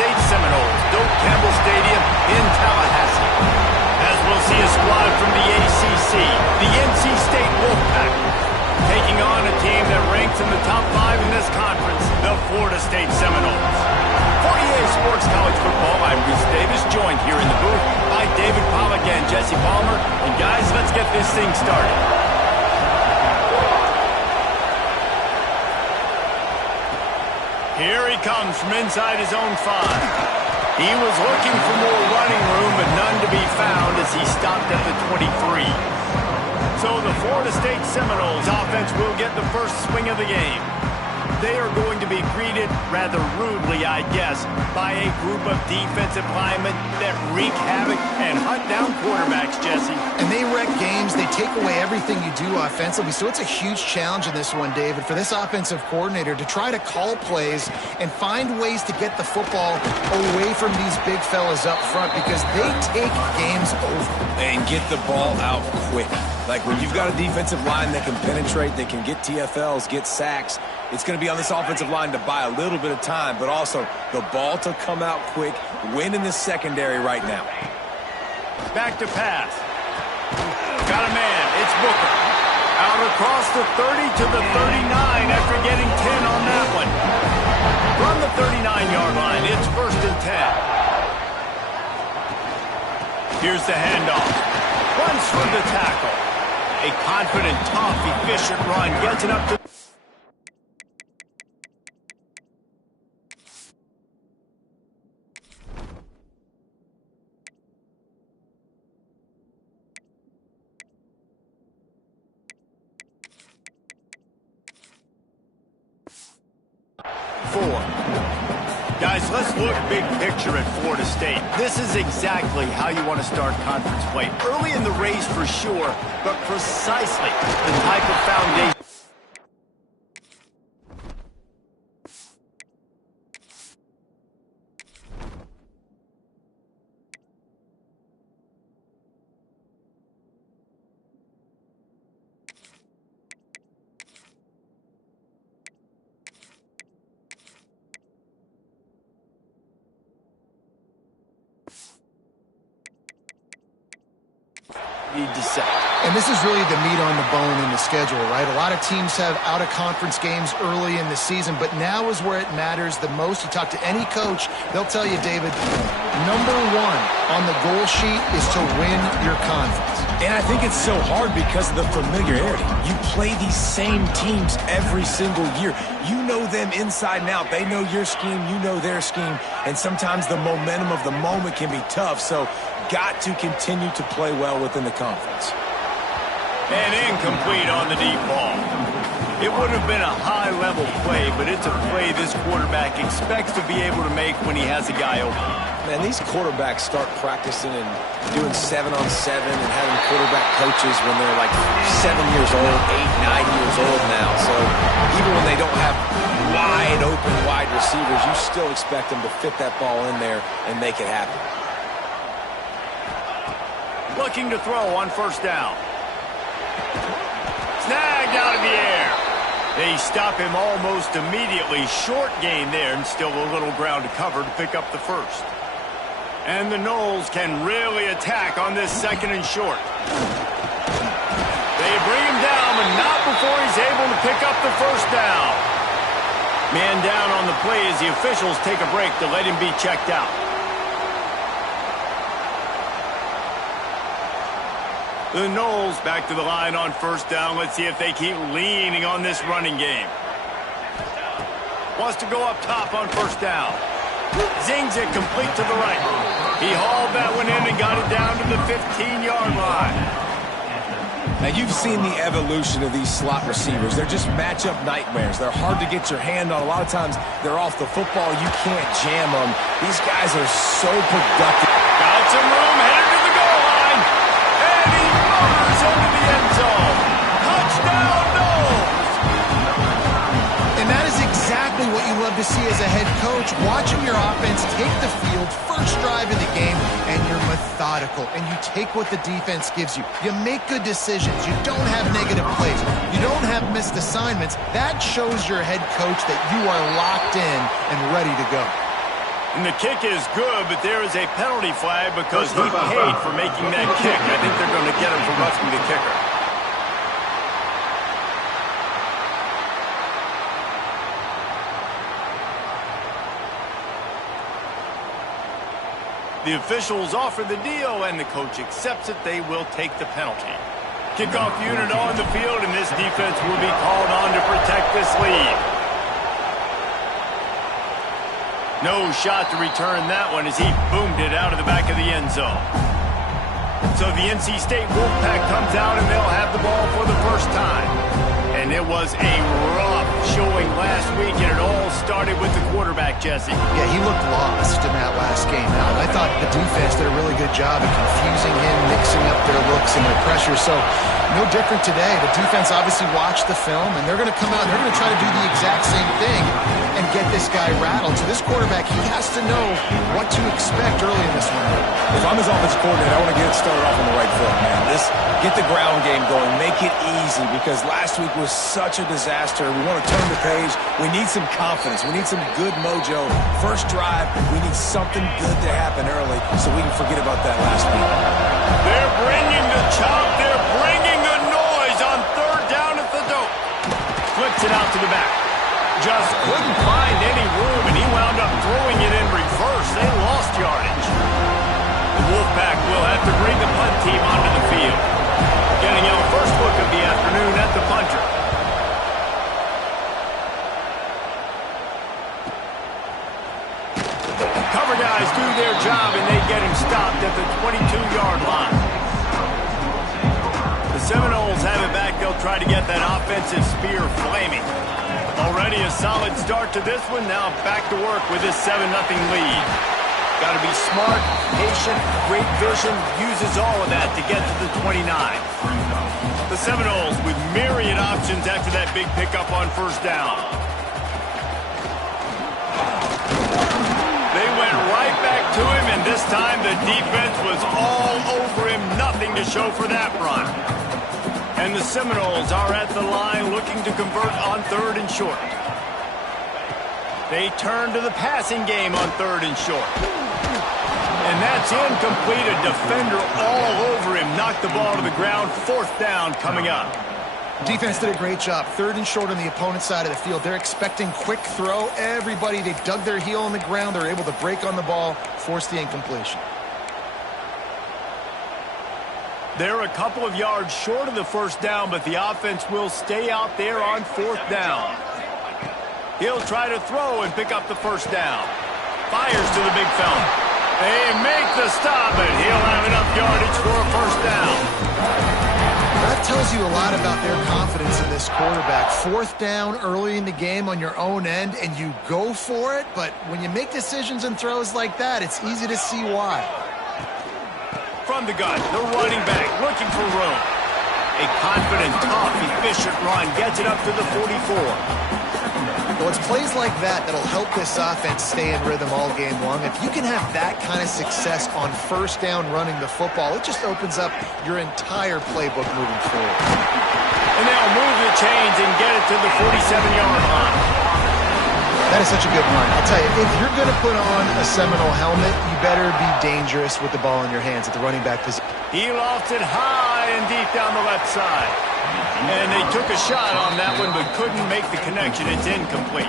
State Seminoles, Doak Campbell Stadium in Tallahassee. As we'll see a squad from the ACC, the NC State Wolfpack, taking on a team that ranks in the top 5 in this conference, the Florida State Seminoles. For EA Sports College Football, I'm Reese Davis, joined here in the booth by David Pollack and Jesse Palmer. And guys, let's get this thing started. Here he comes from inside his own 5. He was looking for more running room, but none to be found as he stopped at the 23. So the Florida State Seminoles offense will get the first swing of the game. They are going to be greeted rather rudely, I guess, by a group of defensive linemen that wreak havoc and hunt down quarterbacks, Jesse. And they wreck games. They take away everything you do offensively. So it's a huge challenge in this one, David, for this offensive coordinator to try to call plays and find ways to get the football away from these big fellas up front because they take games over. And get the ball out quick. Like when you've got a defensive line that can penetrate, they can get TFLs, get sacks, it's going to be on this offensive line to buy a little bit of time, but also the ball to come out quick, win in the secondary right now. Back to pass. Got a man. It's Booker. Out across the 30 to the 39 after getting 10 on that one. From the 39-yard line, it's 1st and 10. Here's the handoff. Runs for the tackle. A confident, tough, efficient run gets it up to... Guys, let's look big picture at Florida State. This is exactly how you want to start conference play. Early in the race for sure, but precisely the type of foundation. And this is really the meat on the bone in the schedule, right? A lot of teams have out-of-conference games early in the season, but now is where it matters the most. You talk to any coach, they'll tell you, David, number 1 on the goal sheet is to win your conference. And I think it's so hard because of the familiarity. You play these same teams every single year. You know them inside and out. They know your scheme, you know their scheme, and sometimes the momentum of the moment can be tough, so got to continue to play well within the conference. And incomplete on the deep ball. It would have been a high-level play, but it's a play this quarterback expects to be able to make when he has a guy open. Man, these quarterbacks start practicing and doing 7-on-7 and having quarterback coaches when they're like 7 years old, 8, 9 years old now. So even when they don't have wide receivers, you still expect them to fit that ball in there and make it happen. Looking to throw on 1st down. Snagged out of the air. They stop him almost immediately. Short gain there, and still a little ground to cover to pick up the 1st. And the Noles can really attack on this 2nd and short. They bring him down, but not before he's able to pick up the 1st down. Man down on the play as the officials take a break to let him be checked out. The Noles back to the line on 1st down. Let's see if they keep leaning on this running game. Wants to go up top on 1st down. Zings it complete to the right. He hauled that one in and got it down to the 15-yard line. Now, you've seen the evolution of these slot receivers. They're just matchup nightmares. They're hard to get your hand on. A lot of times, they're off the football. You can't jam them. These guys are so productive. Got some room, headed to the goal line. And he motors into the end zone. Touchdown, Noles! And that is exactly what you love to see as a head coach. Watching your offense take the field, first drive in the game, and you're methodical, and you take what the defense gives you. You make good decisions. You don't have negative plays. You don't have missed assignments. That shows your head coach that you are locked in and ready to go. And the kick is good, but there is a penalty flag because he paid for making that kick. I think they're going to get him for roughing the kicker. The officials offer the deal, and the coach accepts it. They will take the penalty. Kickoff unit on the field, and this defense will be called on to protect this lead. No shot to return that one as he boomed it out of the back of the end zone. So the NC State Wolfpack comes out, and they'll have the ball for the first time. And it was a rough showing last week, and it all started with the quarterback, Jesse. Yeah, he looked lost in that last game. Now, I thought the defense did a really good job of confusing him, mixing up their looks and their pressure. So no different today. The defense obviously watched the film, and they're going to come out and they're going to try to do the exact same thing and get this guy rattled. So this quarterback, he has to know what to expect early in this one. If I'm his offensive coordinator, I want to get it started off on the right foot, man. Get the ground game going. Make it easy because last week was such a disaster. We want to turn the page. We need some confidence. We need some good mojo. First drive, we need something good to happen early so we can forget about that last week. They're bringing the chop. They're bringing the noise on third down at the dope. Flips it out to the back. Just couldn't find any room, and he wound up throwing it in reverse. They lost yardage. The Wolfpack will have to bring the punt team onto the field. Getting our first look of the afternoon at the punter. Cover guys do their job, and they get him stopped at the 22-yard line. The Seminoles have it back. They'll try to get that offensive spear flaming. Already a solid start to this one. Now back to work with this 7-0 lead. Got to be smart, patient, great vision, uses all of that to get to the 29. The Seminoles with myriad options after that big pickup on first down. They went right back to him, and this time the defense was all over him. Nothing to show for that run. And the Seminoles are at the line looking to convert on third and short. They turn to the passing game on third and short. And that's incomplete. A defender all over him. Knocked the ball to the ground. Fourth down coming up. Defense did a great job. Third and short on the opponent's side of the field. They're expecting quick throw. Everybody, they dug their heel on the ground. They're able to break on the ball, force the incompletion. They're a couple of yards short of the first down, but the offense will stay out there on fourth down. He'll try to throw and pick up the first down. Fires to the big fella. They make the stop, and he'll have enough yardage for a first down. That tells you a lot about their confidence in this quarterback. Fourth down early in the game on your own end, and you go for it, but when you make decisions and throws like that, it's easy to see why. From the gun, the running back looking for room. A confident, tough, efficient run gets it up to the 44. Well, it's plays like that that'll help this offense stay in rhythm all game long. If you can have that kind of success on first down running the football, it just opens up your entire playbook moving forward. And they'll move the chains and get it to the 47-yard line. That is such a good run. I'll tell you, if you're going to put on a Seminole helmet, you better be dangerous with the ball in your hands at the running back position. He lofts it high and deep down the left side. And they took a shot on that one, but couldn't make the connection. It's incomplete.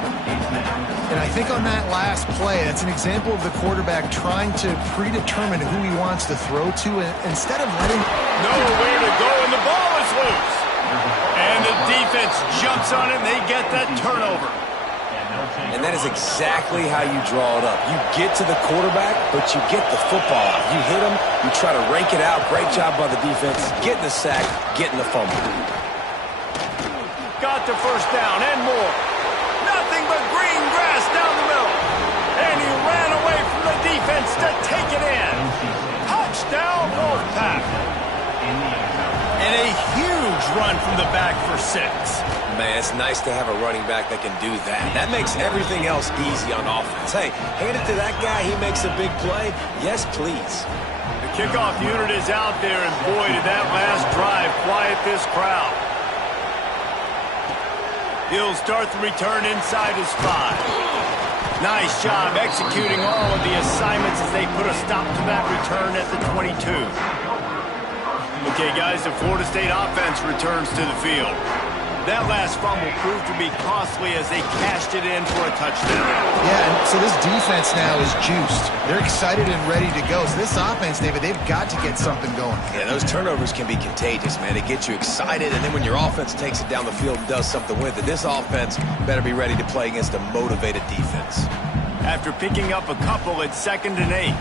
And I think on that last play, that's an example of the quarterback trying to predetermine who he wants to throw to, and instead of letting... Nowhere to go, and the ball is loose. And the defense jumps on it, and they get that turnover. And that is exactly how you draw it up. You get to the quarterback, but you get the football out. You hit him, you try to rake it out. Great job by the defense. Getting the sack, getting the fumble. Got the first down and more. Nothing but green grass down the middle. And he ran away from the defense to take it in. Touchdown, Wolfpack. And a huge run from the back for 6. Man, it's nice to have a running back that can do that. That makes everything else easy on offense. Hey, hand it to that guy. He makes a big play. Yes, please. The kickoff unit is out there, and boy, did that last drive quiet this crowd. He'll start the return inside his 5. Nice job executing all of the assignments as they put a stop to that return at the 22. Okay, guys, the Florida State offense returns to the field. That last fumble proved to be costly as they cashed it in for a touchdown. Yeah, and so this defense now is juiced. They're excited and ready to go. So this offense, David, they've got to get something going. Yeah, those turnovers can be contagious, man. They get you excited, and then when your offense takes it down the field and does something with it, this offense better be ready to play against a motivated defense. After picking up a couple, it's 2nd and 8.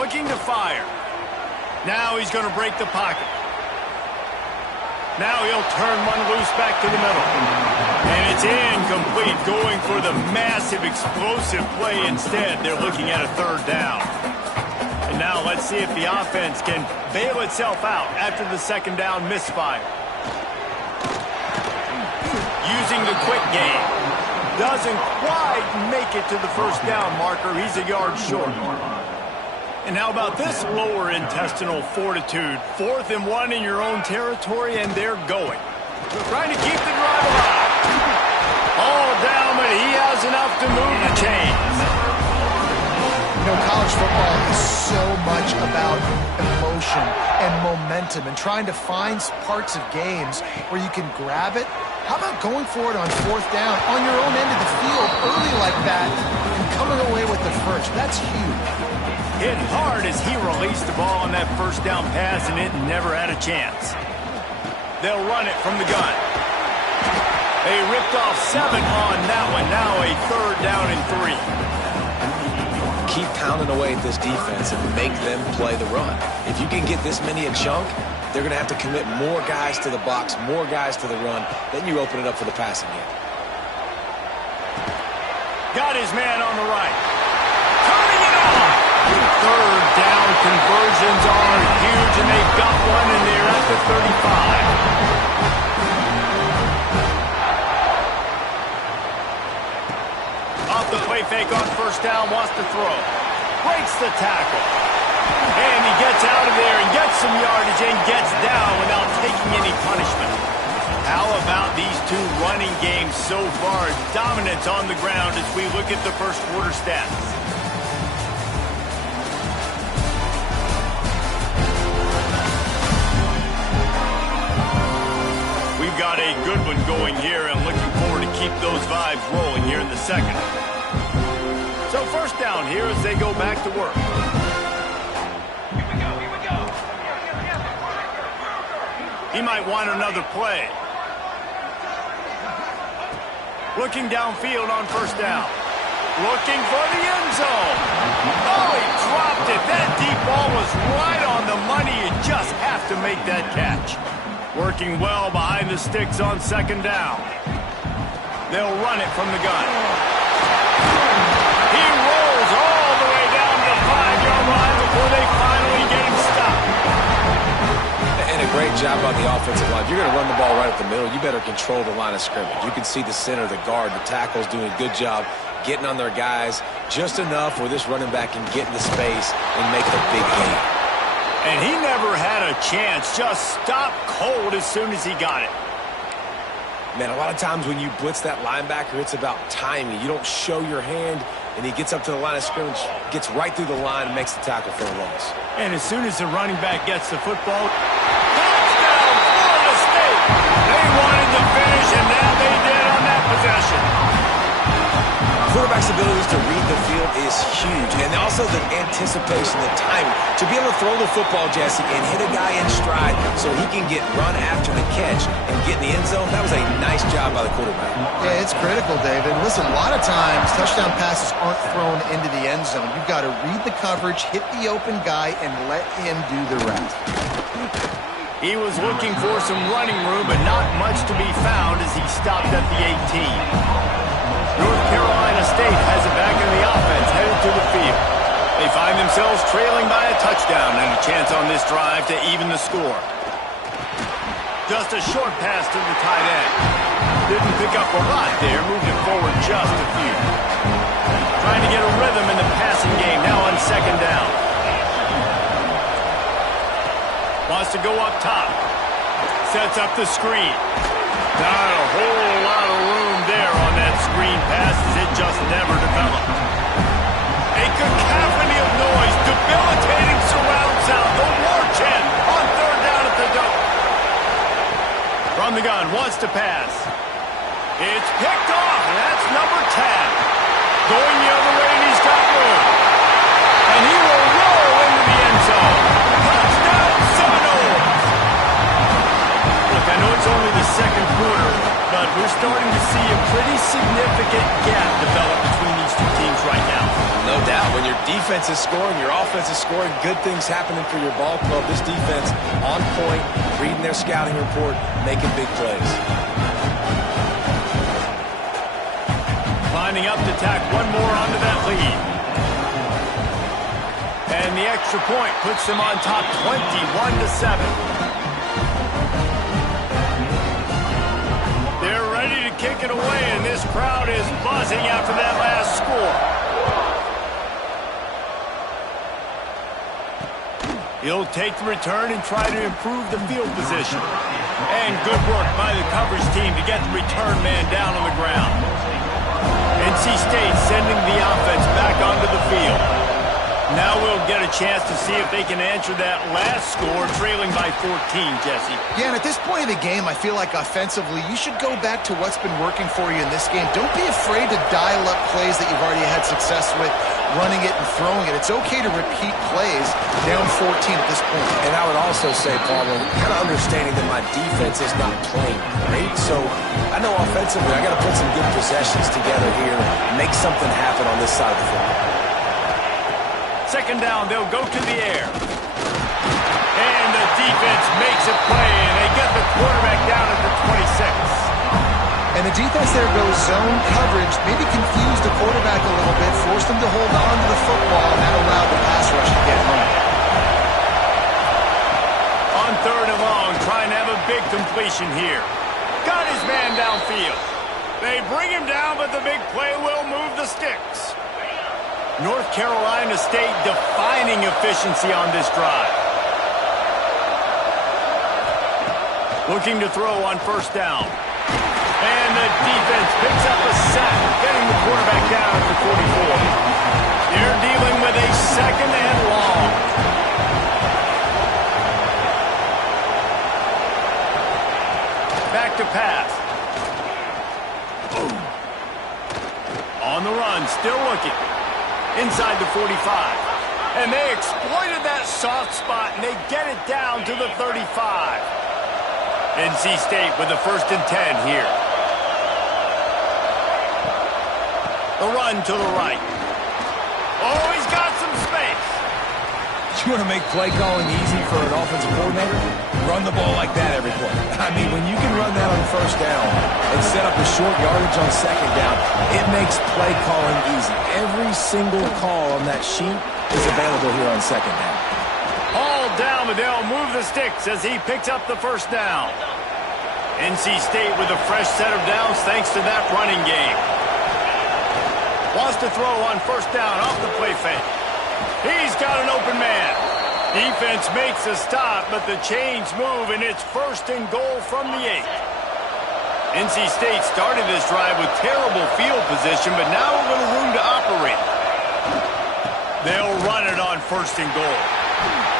Looking to fire. Now he's going to break the pocket. Now he'll turn one loose back to the middle. And it's incomplete, going for the massive explosive play instead. They're looking at a 3rd down. And now let's see if the offense can bail itself out after the 2nd down misfire. Using the quick game. Doesn't quite make it to the 1st down marker. He's a yard short. And how about this lower intestinal fortitude? 4th and 1 in your own territory, and they're going. Trying to keep the drive alive. All down, but he has enough to move the chains. You know, college football is so much about emotion and momentum and trying to find parts of games where you can grab it. How about going for it on 4th down on your own end of the field early like that and coming away with the first? That's huge. Hit hard as he released the ball on that 1st down pass, and it never had a chance. They'll run it from the gun. They ripped off 7 on that one. Now a 3rd down and 3. Keep pounding away at this defense and make them play the run. If you can get this many a chunk, they're going to have to commit more guys to the box, more guys to the run. Then you open it up for the passing game. Got his man on the right. Turning it on. 3rd down conversions are huge, and they've got one, and they're at the 35. Off the play fake on 1st down, wants to throw. Breaks the tackle. And he gets out of there and gets some yardage and gets down without taking any punishment. How about these two running games so far? Dominance on the ground as we look at the 1st quarter stats. We've got a good one going here, and looking forward to keep those vibes rolling here in the 2nd. So 1st down here as they go back to work. He might want another play. Looking downfield on 1st down. Looking for the end zone. Oh, he dropped it. That deep ball was right on the money. You just have to make that catch. Working well behind the sticks on 2nd down. They'll run it from the gun. He rolls all the way down to the 5-yard line before they finally get him stopped. And a great job on the offensive line. If you're going to run the ball right up the middle, you better control the line of scrimmage. You can see the center, the guard, the tackles doing a good job getting on their guys just enough where this running back can get in the space and make a big gain. And he never had a chance. Just stopped cold as soon as he got it. Man, a lot of times when you blitz that linebacker, it's about timing. You don't show your hand, and he gets up to the line of scrimmage, gets right through the line, and makes the tackle for a loss. And as soon as the running back gets the football, touchdown, Florida State! They wanted to finish, and now they did on that possession. Quarterback's abilities to read the field is huge, and also the anticipation, the timing. To be able to throw the football, Jesse, and hit a guy in stride so he can get run after the catch and get in the end zone, that was a nice job by the quarterback. Yeah, it's critical, David. Listen, a lot of times touchdown passes aren't thrown into the end zone. You've got to read the coverage, hit the open guy, and let him do the rest. He was looking for some running room, but not much to be found as he stopped at the 18. North Carolina State has it back in the offense, headed to the field. They find themselves trailing by a touchdown and a chance on this drive to even the score. Just a short pass to the tight end. Didn't pick up a lot there, moved it forward just a few. Trying to get a rhythm in the passing game, now on 2nd down. Wants to go up top. Sets up the screen. Not a whole lot of room there on that screen pass as it just never developed. A cacophony of noise, debilitating surround sound, the war chant on third down at the Dome. From the gun, wants to pass. It's picked off, and that's number 10. Going the other way, and he's got room. And he will roll into the end zone. Touchdown, Seminoles! Look, I know it's only the second quarter, but we're starting to see a pretty significant gap develop between these two teams right now. No doubt. When your defense is scoring, your offense is scoring, good things happening for your ball club. This defense on point, reading their scouting report, making big plays. Lining up to tack one more onto that lead. And the extra point puts them on top 21-7. They're ready to kick it away, and this crowd is buzzing after that last score. He'll take the return and try to improve the field position. And good work by the coverage team to get the return man down on the ground. NC State sending the offense back onto the field. Now we'll get a chance to see if they can answer that last score, trailing by 14, Jesse. Yeah, and at this point of the game, I feel like offensively, you should go back to what's been working for you in this game. Don't be afraid to dial up plays that you've already had success with, running it and throwing it. It's okay to repeat plays down 14 at this point. And I would also say, Palmer, kind of understanding that my defense is not playing great, so I know offensively I got to put some good possessions together here, make something happen on this side of the football. Second down, they'll go to the air. And the defense makes a play, and they get the quarterback down at the 26. And the defense there goes zone coverage, maybe confused the quarterback a little bit, forced him to hold on to the football, and that allowed the pass rush to get home. On third and long, trying to have a big completion here. Got his man downfield. They bring him down, but the big play will move the sticks. North Carolina State defining efficiency on this drive. Looking to throw on first down. And the defense picks up a sack, getting the quarterback down at the 44. They're dealing with a second and long. Back to pass. Boom. On the run, still looking. Inside the 45. And they exploited that soft spot, and they get it down to the 35. NC State with the 1st and 10 here. The run to the right. Oh, he's got some space. You want to make play calling easy for an offensive coordinator? Run the ball like that every play. I mean, when you can run that on first down and set up a short yardage on second down, it makes play calling easy. Every single call on that sheet is available here on second down. All down, but they'll move the sticks as he picks up the first down. NC State with a fresh set of downs thanks to that running game. Wants to throw on first down off the play fake. He's got an open man. Defense makes a stop, but the chains move, and it's 1st and goal from the 8. NC State started this drive with terrible field position, but now a little room to operate. They'll run it on 1st and goal.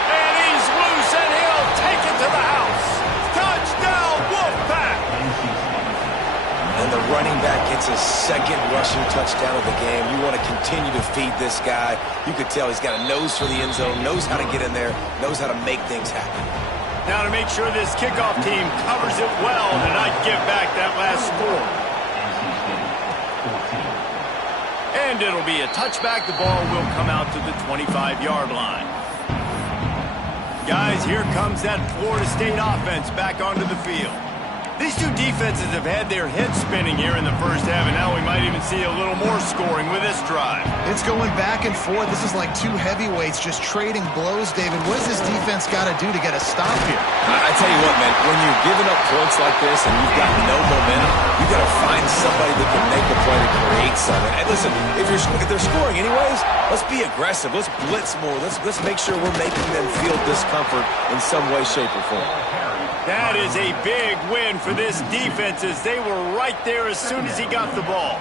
And he's loose, and he'll take it to the house. Touchdown, Wolfpack! And the running back gets his 2nd rushing touchdown of the game. You want to continue to feed this guy. You could tell he's got a nose for the end zone, knows how to get in there, knows how to make things happen. Now to make sure this kickoff team covers it well to not give back that last score. And it'll be a touchback. The ball will come out to the 25-yard line. Guys, here comes that Florida State offense back onto the field. These two defenses have had their heads spinning here in the first half, and now we might even see a little more scoring with this drive. It's going back and forth. This is like two heavyweights just trading blows, David. What does this defense got to do to get a stop here? I tell you what, man, when you're giving up points like this and you've got no momentum, you got to find somebody that can make a play to create something. And listen, if they're scoring anyways, let's be aggressive. Let's blitz more. Let's make sure we're making them feel discomfort in some way, shape, or form. That is a big win for this defense as they were right there as soon as he got the ball.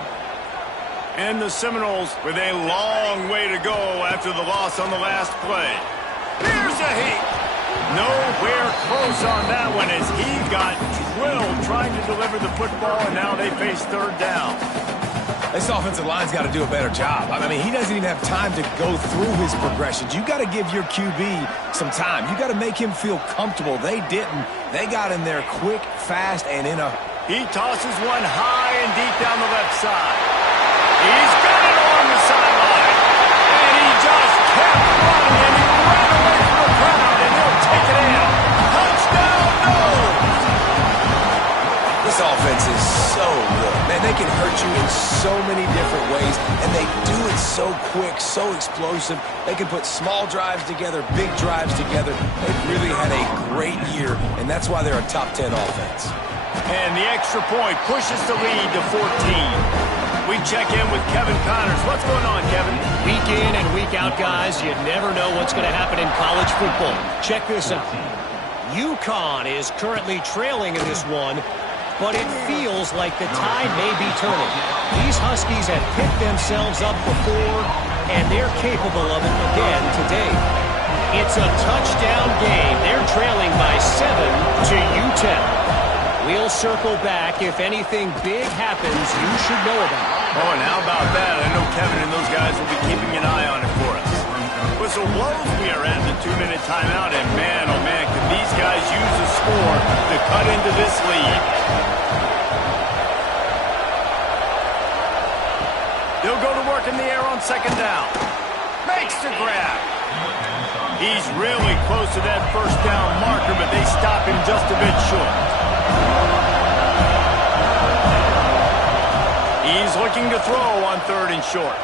And the Seminoles with a long way to go after the loss on the last play. Here's a heat. Nowhere close on that one as he got drilled trying to deliver the football, and now they face third down. This offensive line's got to do a better job. I mean, he doesn't even have time to go through his progressions. You got to give your QB some time. You got to make him feel comfortable. They didn't. They got in there quick, fast, and in a... He tosses one high and deep down the left side. He's got it along the sideline. And he just kept running, and he ran away from the crowd, and he'll take it in. Touchdown, no! This offense is so good. Man, they can hurt you in so many different ways, and they do it so quick, so explosive. They can put small drives together, big drives together. They've really had a great year, and that's why they're a top 10 offense. And the extra point pushes the lead to 14. We check in with Kevin Connors. What's going on, Kevin? Week in and week out, guys, you never know what's going to happen in college football. Check this out. UConn is currently trailing in this one, but it feels like the tide may be turning. These Huskies have picked themselves up before, and they're capable of it again today. It's a touchdown game. They're trailing by 7 to UTEP. We'll circle back if anything big happens you should know about. Oh, and how about that? I know Kevin and those guys will be keeping an eye on it for us. Whistle blows, we are at the 2-minute timeout, and man, oh man, can these guys use the score to cut into this lead. They'll go to work in the air on second down. Makes the grab. He's really close to that first down marker, but they stop him just a bit short. He's looking to throw on third and short.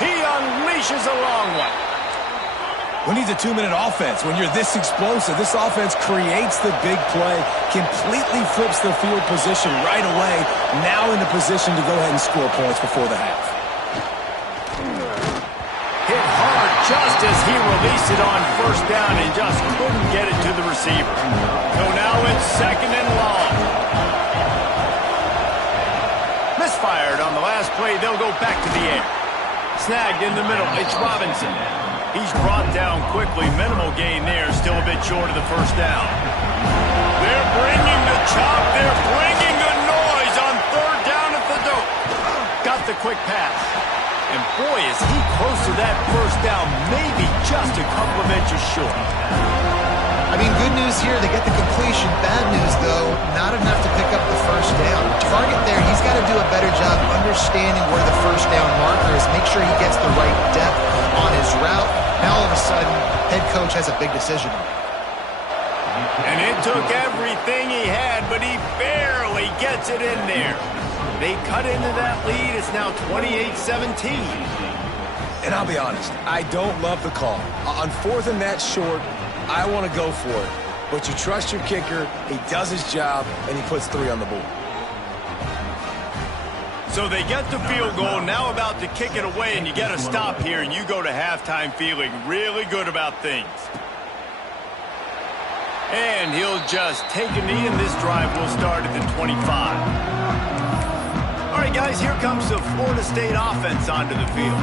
He unleashes a long one. Who needs a 2-minute offense? When you're this explosive, this offense creates the big play, completely flips the field position right away, now in the position to go ahead and score points before the half. Hit hard just as he released it on first down and just couldn't get it to the receiver. So now it's second and long. Misfired on the last play. They'll go back to the air. Snagged in the middle. It's Robinson. He's brought down quickly. Minimal gain there. Still a bit short of the first down. They're bringing the chop. They're bringing the noise on third down at the dope. Got the quick pass. And boy, is he close to that first down. Maybe just a couple of inches short. I mean, good news here, they get the completion. Bad news, though, not enough to pick up the first down. Target there, he's got to do a better job understanding where the first down marker is, make sure he gets the right depth on his route. Now, all of a sudden, head coach has a big decision. And it took everything he had, but he barely gets it in there. They cut into that lead. It's now 28-17. And I'll be honest, I don't love the call. On fourth and that short, I want to go for it. But you trust your kicker, he does his job, and he puts 3 on the board. So they get the field goal, now about to kick it away, and you get a stop here, and you go to halftime feeling really good about things. And he'll just take a knee, and this drive will start at the 25. All right, guys, here comes the Florida State offense onto the field.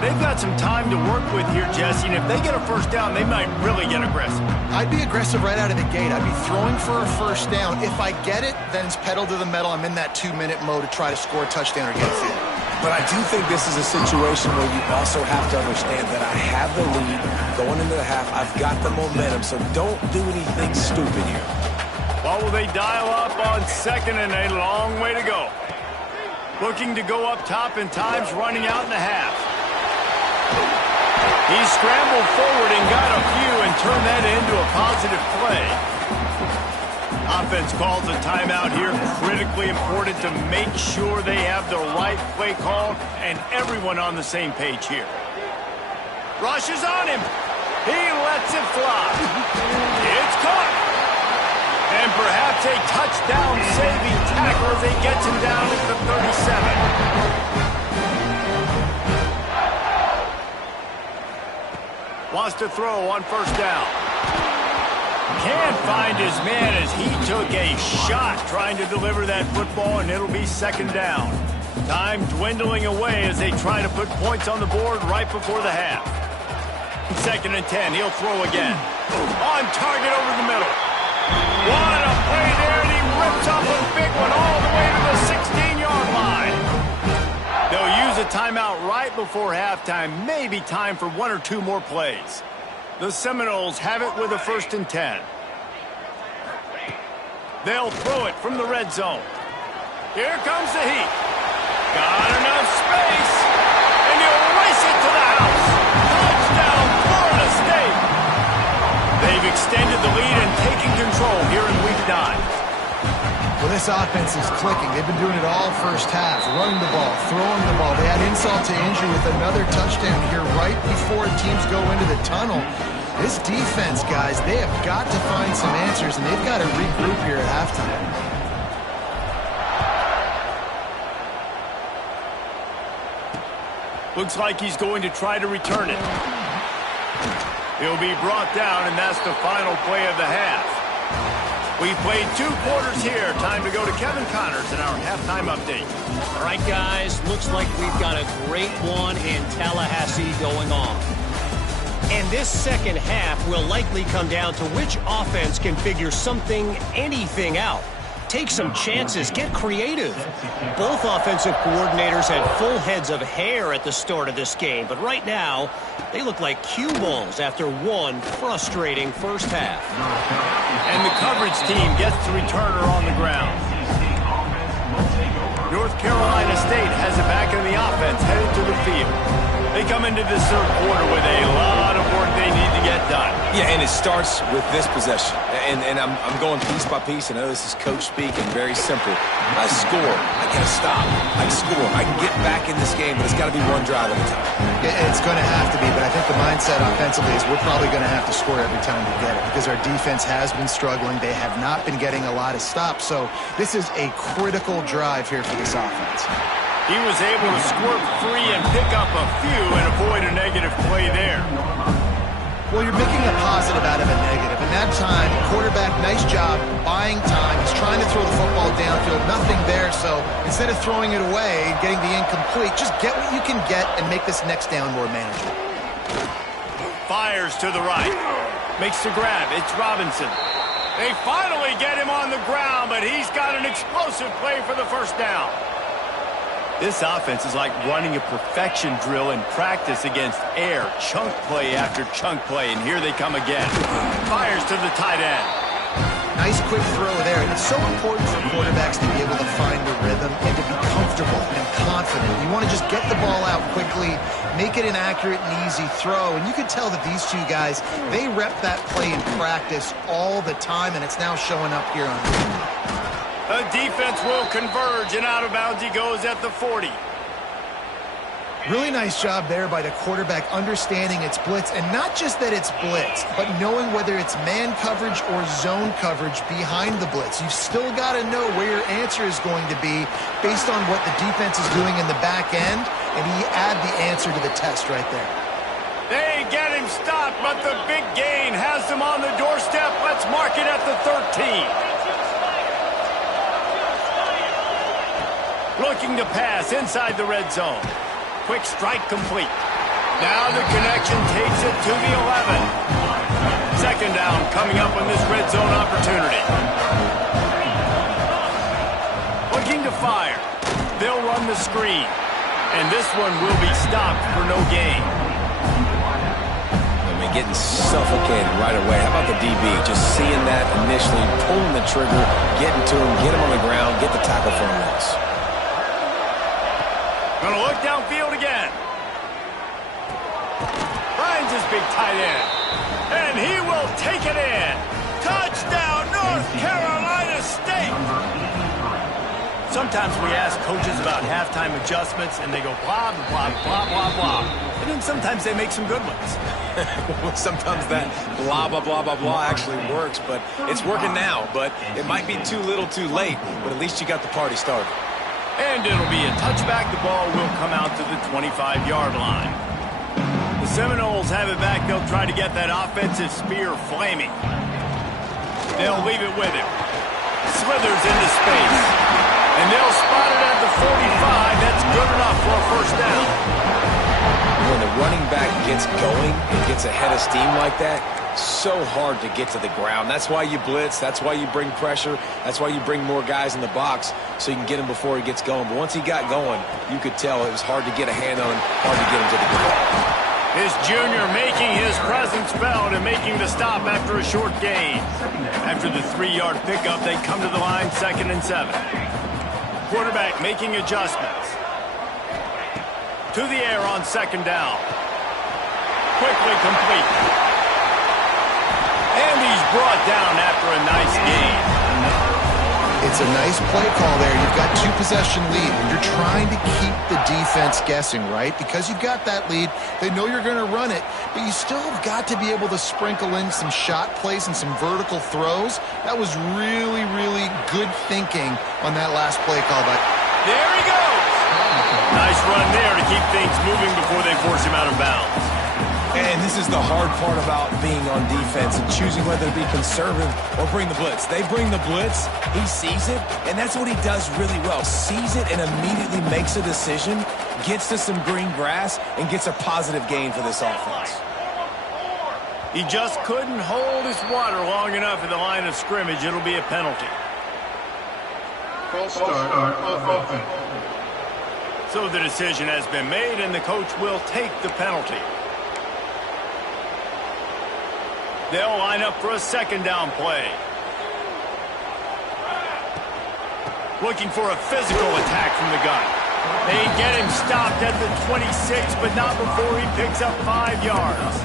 They've got some time to work with here, Jesse, and if they get a first down, they might really get aggressive. I'd be aggressive right out of the gate. I'd be throwing for a first down. If I get it, then it's pedal to the metal. I'm in that 2-minute mode to try to score a touchdown or get a field. But I do think this is a situation where you also have to understand that I have the lead going into the half. I've got the momentum, so don't do anything stupid here. Well, will they dial up on second and a long way to go? Looking to go up top and time's running out in the half. He scrambled forward and got a few and turned that into a positive play. Offense calls a timeout here. Critically important to make sure they have the right play call and everyone on the same page here. Rushes on him. He lets it fly. It's caught. And perhaps a touchdown-saving tackle as he gets him down at the 37. Wants to throw on first down. Can't find his man as he took a shot trying to deliver that football, and it'll be second down. Time dwindling away as they try to put points on the board right before the half. 2nd and 10. He'll throw again. On target over the middle. What a play there, and he rips off a big one all the way to the 16-yard line. They'll use a timeout right before halftime. Maybe time for 1 or 2 more plays. The Seminoles have it with a 1st and 10. They'll throw it from the red zone. Here comes the heat. Got enough space, and he'll race it to the house. Touchdown, Florida State. They've extended the lead and taken control here in Week 9. Well, this offense is clicking. They've been doing it all first half, running the ball, throwing the ball. They had insult to injury with another touchdown here right before teams go into the tunnel. This defense, guys, they have got to find some answers, and they've got to regroup here at halftime. Looks like he's going to try to return it. He'll be brought down, and that's the final play of the half. We played 2 quarters here. Time to go to Kevin Connors in our halftime update. All right, guys, looks like we've got a great one in Tallahassee going on. And this second half will likely come down to which offense can figure something, anything out. Take some chances, get creative. Both offensive coordinators had full heads of hair at the start of this game, but right now, they look like cue balls after one frustrating first half. And the coverage team gets the returner on the ground. North Carolina State has it back in the offense, headed to the field. They come into this third quarter with a lot of work they need to get done. Yeah, and it starts with this possession. And I'm going piece by piece. I know this is coach speak and very simple. I score. I got to stop. I score. I can get back in this game, but it's got to be one drive at a time. It's going to have to be, but I think the mindset offensively is we're probably going to have to score every time we get it because our defense has been struggling. They have not been getting a lot of stops. So this is a critical drive here for this offense. He was able to squirt free and pick up a few and avoid a negative play there. Well, you're making a positive out of a negative. And that time, quarterback, nice job, buying time. He's trying to throw the football downfield. Nothing there, so instead of throwing it away, getting the incomplete, just get what you can get and make this next down more manageable. Fires to the right. Makes the grab. It's Robinson. They finally get him on the ground, but he's got an explosive play for the first down. This offense is like running a perfection drill in practice against air. Chunk play after chunk play, and here they come again. Fires to the tight end. Nice quick throw there. And it's so important for quarterbacks to be able to find the rhythm and to be comfortable and confident. You want to just get the ball out quickly, make it an accurate and easy throw. And you can tell that these 2 guys, they rep that play in practice all the time, and it's now showing up here on TV. The defense will converge, and out of bounds he goes at the 40. Really nice job there by the quarterback understanding it's blitz, and not just that it's blitz, but knowing whether it's man coverage or zone coverage behind the blitz. You've still got to know where your answer is going to be based on what the defense is doing in the back end, and he add the answer to the test right there. They get him stopped, but the big gain has them on the doorstep. Let's mark it at the 13. Looking to pass inside the red zone. Quick strike complete. Now the connection takes it to the 11. Second down coming up on this red zone opportunity. Looking to fire. They'll run the screen. And this one will be stopped for no gain. I mean, getting suffocated right away. How about the DB? Just seeing that initially, pulling the trigger, getting to him, get him on the ground, get the tackle for a loss. Gonna look downfield again. Finds his big tight end. And he will take it in. Touchdown, North Carolina State. Sometimes we ask coaches about halftime adjustments, and they go blah, blah, blah, blah, blah. And then sometimes they make some good ones. Sometimes that blah, blah, blah, blah, blah actually works, but it's working now. But it might be too little too late, but at least you got the party started. And it'll be a touchback. The ball will come out to the 25-yard line. The Seminoles have it back. They'll try to get that offensive spear flaming. They'll leave it with him. Slithers into space. And they'll spot it at the 45. That's good enough for a first down. When the running back gets going and gets ahead of steam like that, so hard to get to the ground. That's why you blitz. That's why you bring pressure. That's why you bring more guys in the box so you can get him before he gets going. But once he got going, you could tell it was hard to get a hand on him, hard to get him to the ground. His junior making his presence felt and making the stop after a short gain. After the 3-yard pickup, they come to the line 2nd and 7. Quarterback making adjustments. To the air on 2nd down. Quickly complete. And he's brought down after a nice gain. It's a nice play call there. You've got 2-possession lead, and you're trying to keep the defense guessing, right? Because you've got that lead, they know you're going to run it, but you still have got to be able to sprinkle in some shot plays and some vertical throws. That was really, really good thinking on that last play call. But there he goes. Nice run there to keep things moving before they force him out of bounds. And this is the hard part about being on defense and choosing whether to be conservative or bring the blitz. They bring the blitz, he sees it, and that's what he does really well. Sees it and immediately makes a decision, gets to some green grass, and gets a positive gain for this offense. He just couldn't hold his water long enough at the line of scrimmage. It'll be a penalty. False start of offense. So the decision has been made, and the coach will take the penalty. They'll line up for a 2nd down play. Looking for a physical attack from the gun. They get him stopped at the 26, but not before he picks up 5 yards.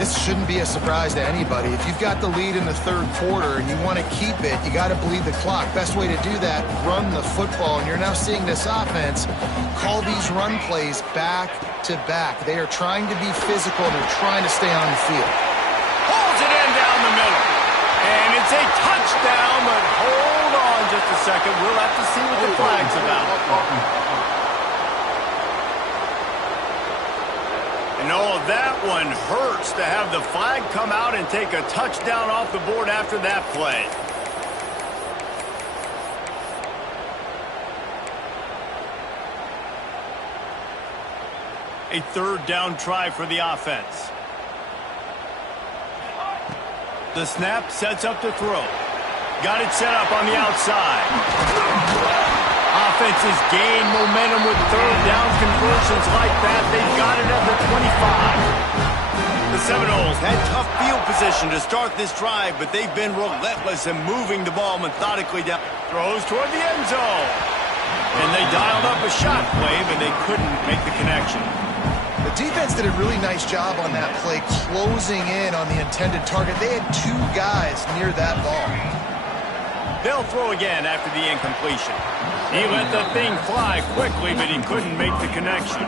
this shouldn't be a surprise to anybody. If you've got the lead in the 3rd quarter and you want to keep it, you got to bleed the clock. Best way to do that, run the football. And you're now seeing this offense call these run plays back to back. They are trying to be physical, and they're trying to stay on the field. Pulls it in down the middle. And it's a touchdown, but hold on just a second. We'll have to see what the flag's about. And oh, that one hurts to have the flag come out and take a touchdown off the board after that play. A 3rd down try for the offense. The snap sets up to throw. Got it set up on the outside. Offenses gain momentum with 3rd down conversions like that. They've got it at the 25. The Seminoles had tough field position to start this drive, but they've been relentless in moving the ball methodically down. Throws toward the end zone. And they dialed up a shot play, but they couldn't make the connection. The defense did a really nice job on that play, closing in on the intended target. They had 2 guys near that ball. They'll throw again after the incompletion. He let the thing fly quickly, but he couldn't make the connection.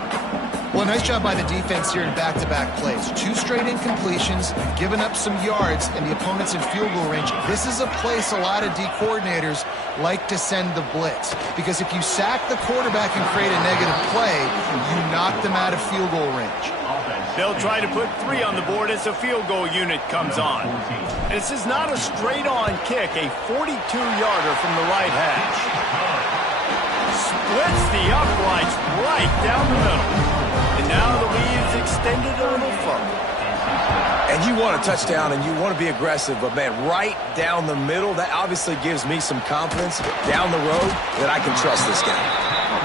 Well, nice job by the defense here in back-to-back plays. 2 straight incompletions, giving up some yards, and the opponent's in field goal range. This is a place a lot of D coordinators like to send the blitz, because if you sack the quarterback and create a negative play, you knock them out of field goal range. They'll try to put 3 on the board as the field goal unit comes on. This is not a straight-on kick, a 42-yarder from the right hash. Splits the uprights right down the middle. And now the lead is extended a little further. And you want a touchdown and you want to be aggressive, but man, right down the middle, that obviously gives me some confidence down the road that I can trust this guy.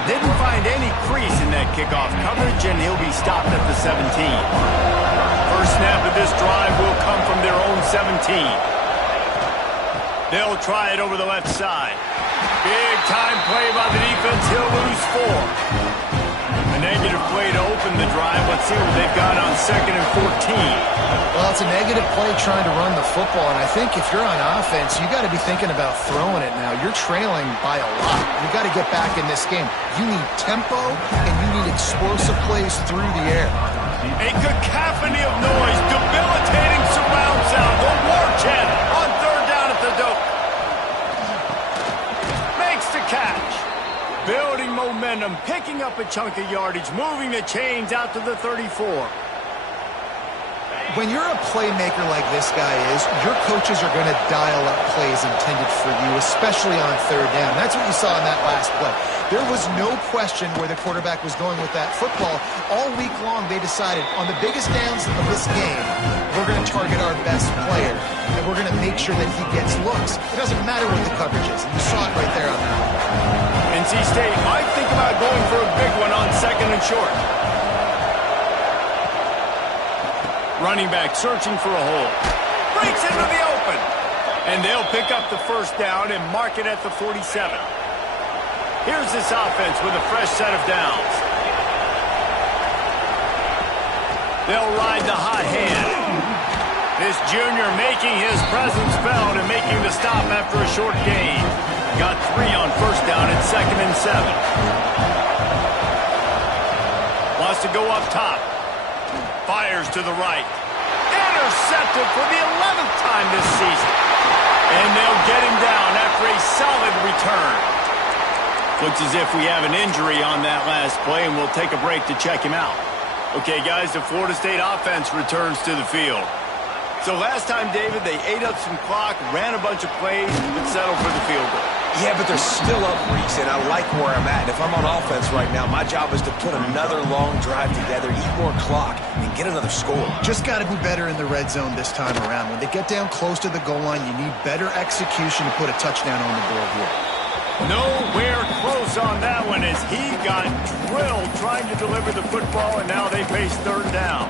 Didn't find any crease in that kickoff coverage, and he'll be stopped at the 17. First snap of this drive will come from their own 17. They'll try it over the left side. Big time play by the defense. He'll lose 4. A negative play to open the drive. Let's see what they've got on 2nd and 14. Well, it's a negative play trying to run the football, and I think if you're on offense, you got to be thinking about throwing it now. You're trailing by a lot. You got to get back in this game. You need tempo, and you need explosive plays through the air. A cacophony of noise, debilitating surround sound. The war chant on 3rd down at the dope. Makes the catch. Building momentum, picking up a chunk of yardage, moving the chains out to the 34. When you're a playmaker like this guy is, your coaches are going to dial up plays intended for you, especially on third down. That's what you saw in that last play. There was no question where the quarterback was going with that football. All week long, they decided on the biggest downs of this game, we're going to target our best player, and we're going to make sure that he gets looks. It doesn't matter what the coverage is. You saw it right there on that one. NC State might think about going for a big one on 2nd and short. Running back searching for a hole. Breaks into the open. And they'll pick up the first down and mark it at the 47. Here's this offense with a fresh set of downs. They'll ride the hot hand. This junior making his presence felt and making the stop after a short gain. Got 3 on first down at 2nd and 7. Wants to go up top. Fires to the right. Intercepted for the 11th time this season. And they'll get him down after a solid return. Looks as if we have an injury on that last play, and we'll take a break to check him out. Okay, guys, the Florida State offense returns to the field. So last time, David, they ate up some clock, ran a bunch of plays, but settled for the field goal. Yeah, but they're still up, Reese, and I like where I'm at. And if I'm on offense right now, my job is to put another long drive together, eat more clock, and get another score. Just got to be better in the red zone this time around. When they get down close to the goal line, you need better execution to put a touchdown on the board here. Nowhere close on that one as he got drilled trying to deliver the football, and now they face 3rd down.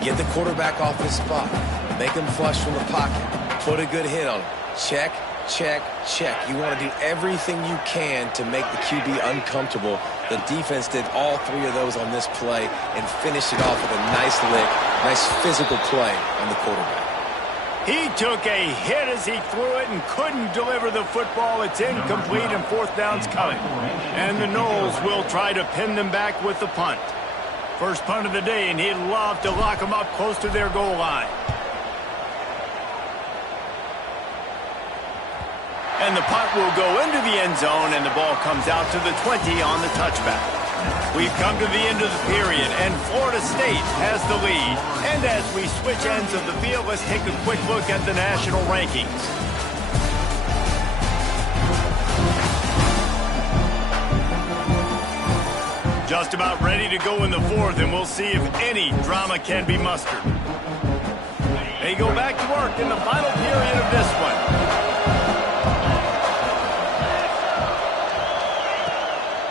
Get the quarterback off his spot. Make him flush from the pocket. Put a good hit on him. Check, check, check. You want to do everything you can to make the QB uncomfortable. The defense did all 3 of those on this play and finished it off with a nice lick, nice physical play on the quarterback. He took a hit as he threw it and couldn't deliver the football. It's incomplete and 4th down's coming. And the Noles will try to pin them back with the punt. First punt of the day, and he'd love to lock them up close to their goal line. And the punt will go into the end zone, and the ball comes out to the 20 on the touchback. We've come to the end of the period, and Florida State has the lead. And as we switch ends of the field, let's take a quick look at the national rankings. Just about ready to go in the 4th, and we'll see if any drama can be mustered. They go back to work in the final period of this one.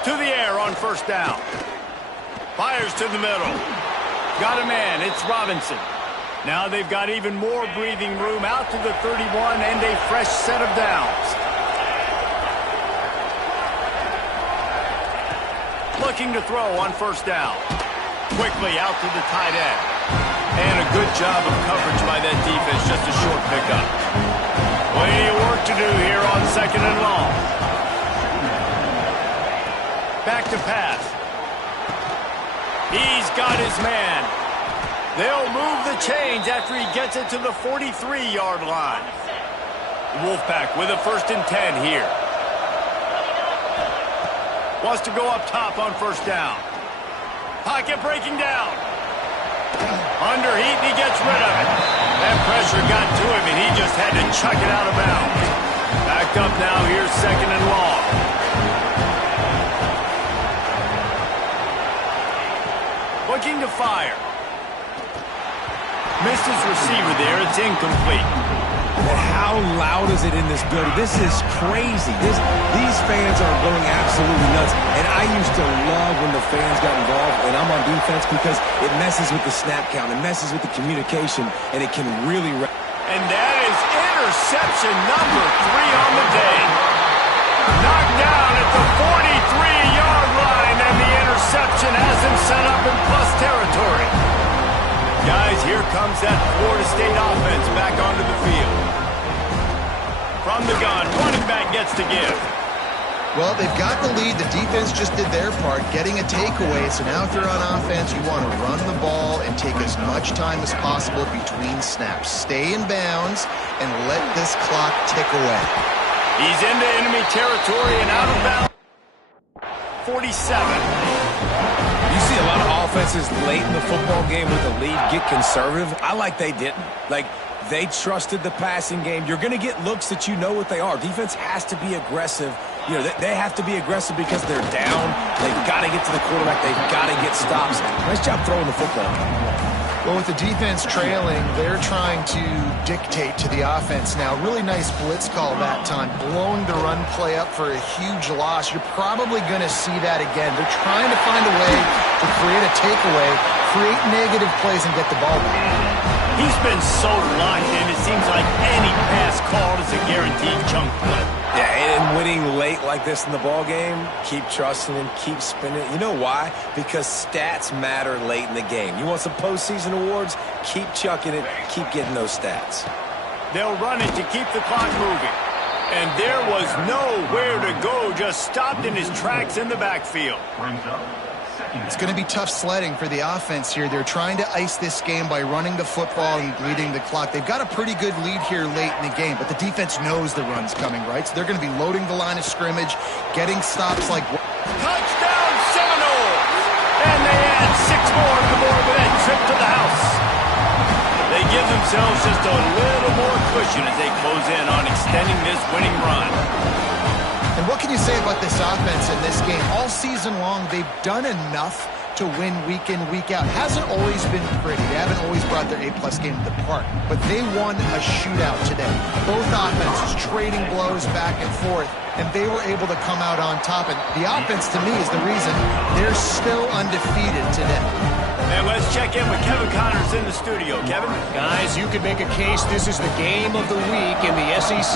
To the air on first down. Fires to the middle. Got a man. It's Robinson. Now they've got even more breathing room out to the 31 and a fresh set of downs. Looking to throw on first down. Quickly out to the tight end. And a good job of coverage by that defense. Just a short pickup. Plenty of work to do here on 2nd and long. Back to pass. He's got his man. They'll move the chains after he gets it to the 43-yard line. Wolfpack with a 1st and 10 here. Wants to go up top on first down. Pocket breaking down. Under heat, he gets rid of it. That pressure got to him, and he just had to chuck it out of bounds. Backed up now, here's 2nd and long. Looking to fire. Missed his receiver there. It's incomplete. But how loud is it in this building? This is crazy. These fans are going absolutely nuts. And I used to love when the fans got involved, and I'm on defense, because it messes with the snap count. It messes with the communication, and it can really... And that is interception number 3 on the day. Knocked down at the 43-yard line, and the interception has him set up in plus territory. Guys, here comes that Florida State offense back onto the field. From the gun, running back gets to give. Well, they've got the lead. The defense just did their part, getting a takeaway. So now if you're on offense, you want to run the ball and take as much time as possible between snaps. Stay in bounds and let this clock tick away. He's into enemy territory and out of bounds. 47. You see a lot of offenses late in the football game with the lead get conservative. I like they didn't. Like, they trusted the passing game. You're going to get looks that you know what they are. Defense has to be aggressive. You know, they have to be aggressive because they're down. They've got to get to the quarterback. They've got to get stops. Nice job throwing the football. Well, with the defense trailing, they're trying to dictate to the offense now. Really nice blitz call that time, blowing the run play up for a huge loss. You're probably going to see that again. They're trying to find a way to create a takeaway, create negative plays, and get the ball back. He's been so locked in, it seems like any pass called is a guaranteed chunk play. Yeah, and winning late like this in the ball game, keep trusting him, keep spinning. You know why? Because stats matter late in the game. You want some postseason awards? Keep chucking it, keep getting those stats. They'll run it to keep the clock moving. And there was nowhere to go, just stopped in his tracks in the backfield. It's going to be tough sledding for the offense here. They're trying to ice this game by running the football and bleeding the clock. They've got a pretty good lead here late in the game, but the defense knows the run's coming, right? So they're going to be loading the line of scrimmage, getting stops like... Touchdown Seminoles! And they add 6 more to the board with that trip to the house. They give themselves just a little more cushion as they close in on extending this winning run. And what can you say about this offense in this game? All season long, they've done enough to win week in, week out. Hasn't always been pretty. They haven't always brought their A-plus game to the park. But they won a shootout today. Both offenses trading blows back and forth, and they were able to come out on top. And the offense, to me, is the reason they're still undefeated today. And let's check in with Kevin Connors in the studio. Kevin? Guys, you could make a case this is the game of the week in the SEC.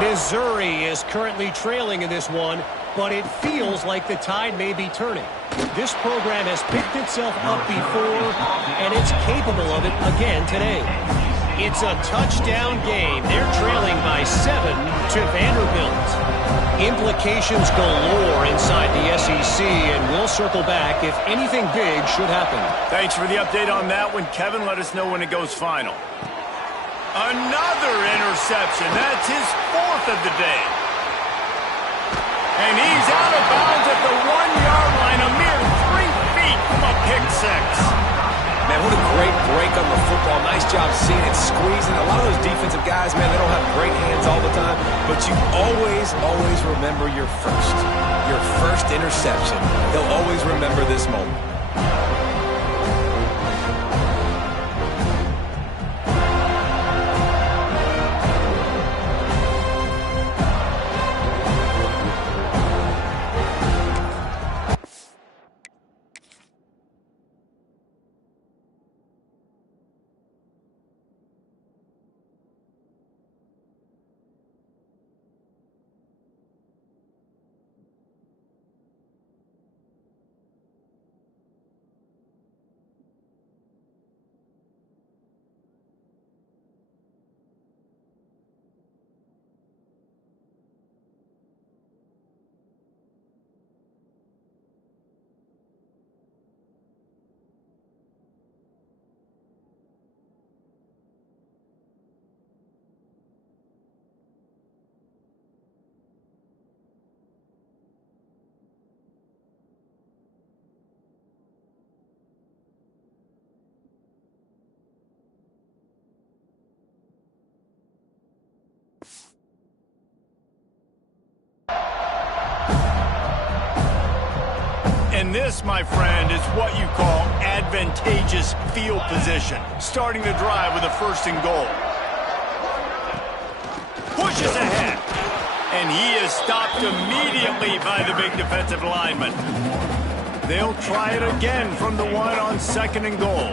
Missouri is currently trailing in this one, but it feels like the tide may be turning. This program has picked itself up before, and it's capable of it again today. It's a touchdown game. They're trailing by 7 to Vanderbilt. Implications galore inside the SEC, and we'll circle back if anything big should happen. Thanks for the update on that one, Kevin. Let us know when it goes final. Another interception. That's his 4th of the day. And he's out of bounds at the 1-yard line, a mere 3 feet from a pick 6. Man, what a great break on the football. Nice job seeing it, squeezing. A lot of those defensive guys, man, they don't have great hands all the time, but you always remember your first interception. They'll always remember this moment. And this, my friend, is what you call advantageous field position. Starting the drive with a 1st and goal. Pushes ahead. And he is stopped immediately by the big defensive lineman. They'll try it again from the 1 on 2nd and goal.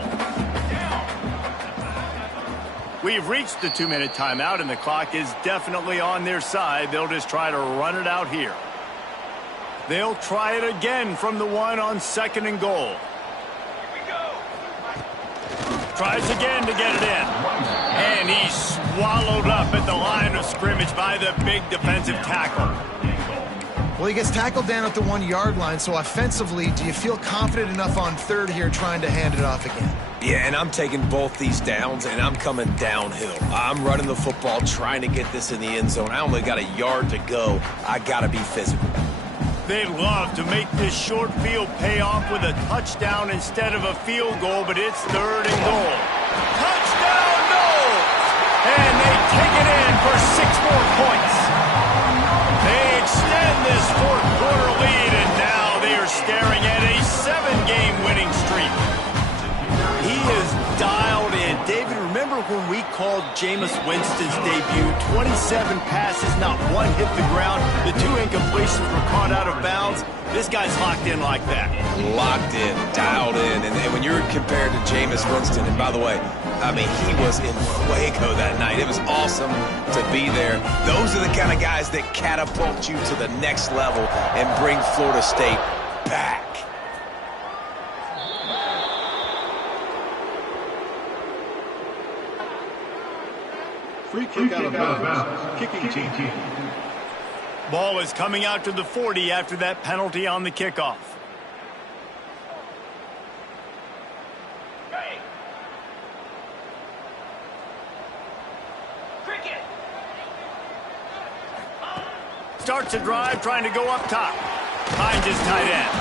We've reached the 2-minute timeout, and the clock is definitely on their side. They'll just try to run it out here. They'll try it again from the 1 on 2nd and goal. Here we go. Tries again to get it in. And he's swallowed up at the line of scrimmage by the big defensive tackle. Well, he gets tackled down at the 1-yard line, so offensively, do you feel confident enough on 3rd here trying to hand it off again? Yeah, and I'm taking both these downs, and I'm coming downhill. I'm running the football, trying to get this in the end zone. I only got a yard to go. I got to be physical. They'd love to make this short field pay off with a touchdown instead of a field goal, but it's 3rd and goal. Touchdown, Knowles! And they take it in for 6 more points. They extend this 4th quarter lead, and now they are staring at a 7-game winning streak. He is dialed in. David, remember when we called Jameis Winston's debut? 27 passes, not one hit the ground. The 2 incompletions were caught out of bounds. This guy's locked in like that. Locked in, dialed in. And when you're compared to Jameis Winston, and by the way, I mean, he was in fuego that night. It was awesome to be there. Those are the kind of guys that catapult you to the next level and bring Florida State back. Free kick out of bounds. Kicking team. Ball is coming out to the 40 after that penalty on the kickoff. Starts a drive trying to go up top. Finds his tight end.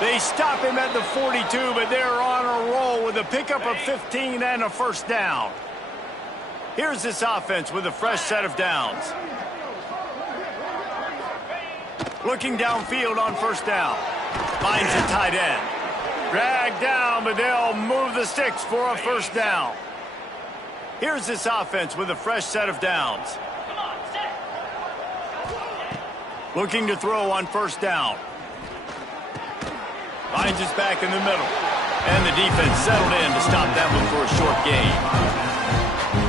They stop him at the 42, but they're on a roll with a pickup of 15 and a 1st down. Here's this offense with a fresh set of downs. Looking downfield on 1st down. Finds a tight end. Dragged down, but they'll move the sticks for a 1st down. Here's this offense with a fresh set of downs. Looking to throw on 1st down. Finds his back in the middle. And the defense settled in to stop that one for a short gain.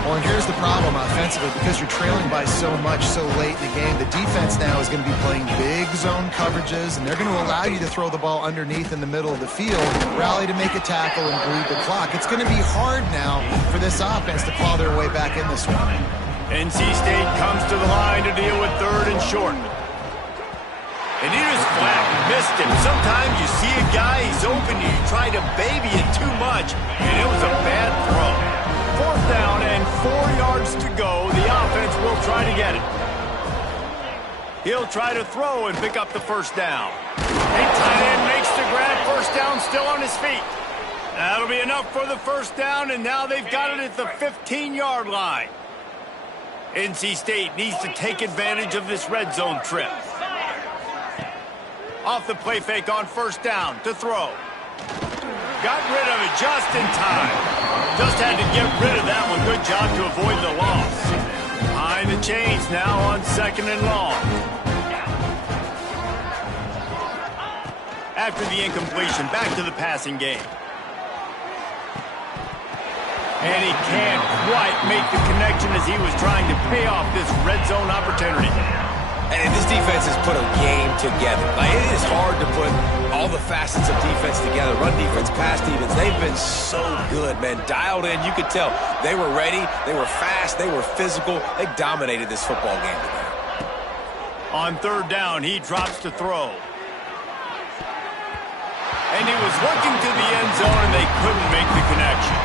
Well, and here's the problem offensively. Because you're trailing by so much so late in the game, the defense now is going to be playing big zone coverages, and they're going to allow you to throw the ball underneath in the middle of the field, rally to make a tackle, and bleed the clock. It's going to be hard now for this offense to claw their way back in this one. NC State comes to the line to deal with 3rd and short. And he just flat missed him. Sometimes you see a guy, he's open, you try to baby it too much, and it was a bad throw. 4th down and 4 yards to go. The offense will try to get it. He'll try to throw and pick up the 1st down. A tight end makes the grab. 1st down, still on his feet. That'll be enough for the 1st down, and now they've got it at the 15-yard line. NC State needs to take advantage of this red zone trip. Off the play fake on 1st down to throw. Got rid of it just in time. Just had to get rid of that one. Good job to avoid the loss. Behind the chains now on 2nd and long. After the incompletion, back to the passing game. And he can't quite make the connection as he was trying to pay off this red zone opportunity. And this defense has put a game together. Like, it is hard to put all the facets of defense together. Run defense, pass defense. They've been so good, man. Dialed in. You could tell they were ready. They were fast. They were physical. They dominated this football game today. On 3rd down, he drops to throw. And he was looking to the end zone, and they couldn't make the connection.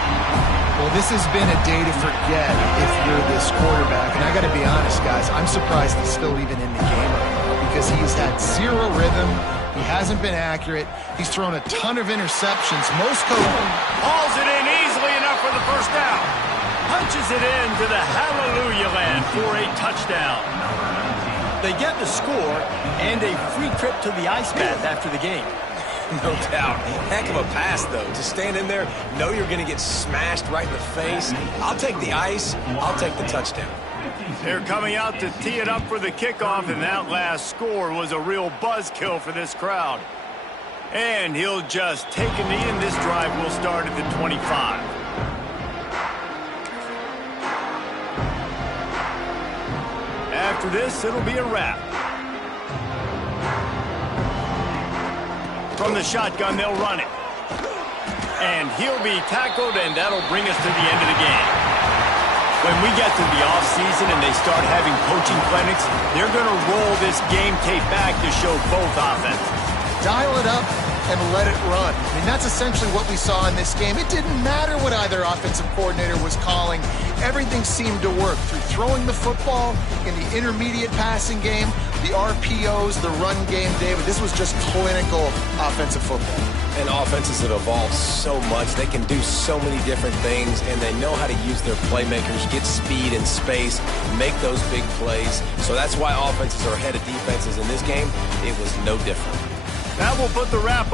Well, this has been a day to forget if you're this quarterback. And I got to be honest, guys, I'm surprised he's still even in the game right now because he's had 0 rhythm. He hasn't been accurate. He's thrown a ton of interceptions. Most coaches hauls it in easily enough for the 1st down. Punches it into the hallelujah land for a touchdown. They get the score and a free trip to the ice bath after the game. No doubt. Heck of a pass, though. To stand in there, know you're going to get smashed right in the face. I'll take the ice. I'll take the touchdown. They're coming out to tee it up for the kickoff, and that last score was a real buzzkill for this crowd. And he'll just take a knee, and this drive will start at the 25. After this, it'll be a wrap. From the shotgun, they'll run it. And he'll be tackled, and that'll bring us to the end of the game. When we get to the offseason and they start having coaching clinics, they're going to roll this game tape back to show both offenses. dial it up and let it run. I mean, that's essentially what we saw in this game. It didn't matter what either offensive coordinator was calling. Everything seemed to work through throwing the football in the intermediate passing game, the RPOs, the run game, David. This was just clinical offensive football. And offenses have evolved so much. They can do so many different things, and they know how to use their playmakers, get speed and space, make those big plays. So that's why offenses are ahead of defenses in this game. It was no different. That will put the wrap